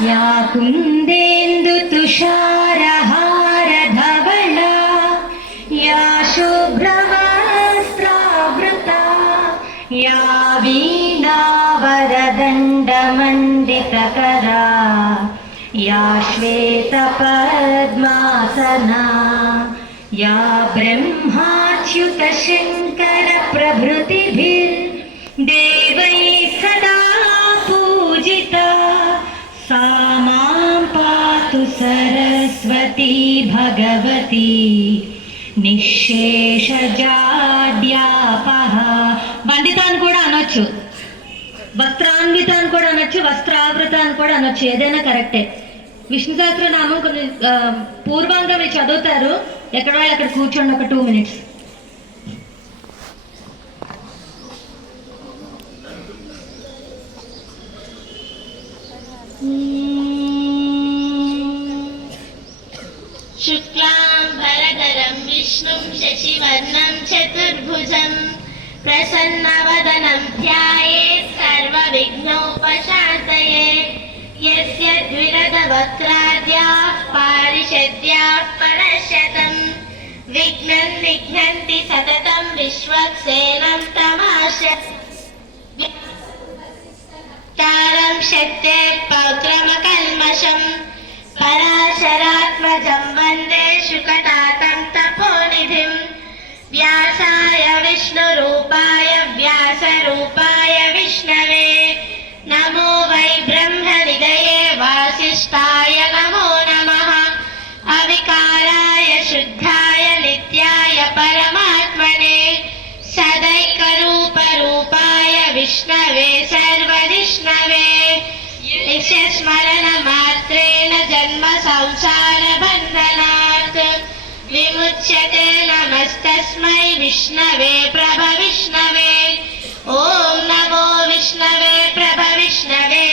या कुन्देन्दुतुषारहारधवला या शुभ्रवस्त्रावृता या वीणावरदण्डमण्डितकरा या श्वेतपद्मासना या ब्रह्माच्युतशङ्करप्रभृतिभिर्देवैः सदा पूजिता सा मां पातु सरस्वती भगवती నిశ్శేషజాడ్యాపహ. వందిత అని కూడా అనొచ్చు, వస్త్రాన్విత అని కూడా అనొచ్చు, వస్త్రావృత అని కూడా అనొచ్చు, ఏదైనా కరెక్టే. విష్ణు సహస్రనామం కొన్ని పూర్వంగా మీరు చదువుతారు, ఎక్కడ వాళ్ళు అక్కడ కూర్చోండి ఒక 2 minutes. शुक्लांबरधरं विष्णुं शशिवर्णं चतुर्भुजं प्रसन्नवदनं ध्यायेत् सर्वविघ्नोपशान्तये. यस्य द्विरदवक्त्राद्याः पारिषद्याः परशतं विघ्नं निघ्नन्ति सततं विश्वक्सेनं तारं शक्तेः पौत्रमकल्मषम् पराशरात्मजं वन्दे शुकटातं तपोनिधिं. व्यासाय विष्णुरूपाय व्यासरूपाय विष्णवे नमो वै ब्रह्मनिधये वासिष्ठाय नमो नमः. अविकाराय शुद्धाय नित्याय परमात्मने सदैकरूपरूपाय विष्णवे सर्वधिष्णवे. निःस्मरणमात्रेण जन्म संसारबन्धनात् विमुच्यते. नमस्तस्मै विष्णवे प्रभविष्णवे. ॐ नमो विष्णवे प्रभविष्णवे.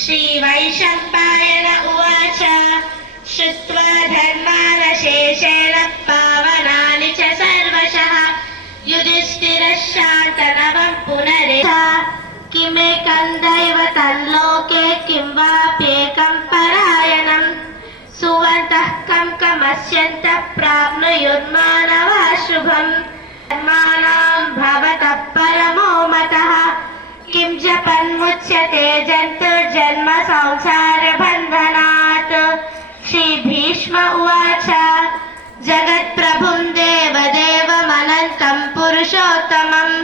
श्रीवैशम्पायन उवाच श्रुत्वा धर्मानशेषेण पावनानि च सर्वशः युधिष्ठिरः शान्तनवं पुनरेधा. किमेकं दैवतल्लोके किं वाप्येकं परायणं सुवन्तः कं कमस्यन्तः प्राप्नुयुर्मानवा शुभम्. धर्माणां भवतः परमो मतः किं जपन्मुच्यते जन्तुर्जन्म संसारबन्धनात्. श्रीभीष्म उवाच जगत्प्रभुं देवदेवमनन्तं पुरुषोत्तमम्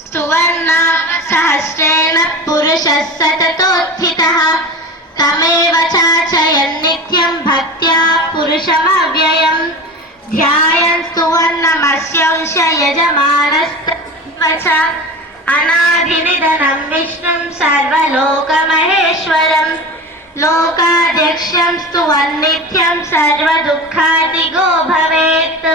स्तुवन्नामसहस्रेण पुरुषः सततोत्थितः. तमेव चाचयन् नित्यं भक्त्या पुरुषमव्ययम् ध्यायन् स्तुवन्नमस्यंश यजमानस्तव च. अनादिनिधनं विष्णुं सर्वलोकमहेश्वरं लोकाध्यक्षं स्तुवन् नित्यं सर्वदुःखादिगो भवेत्.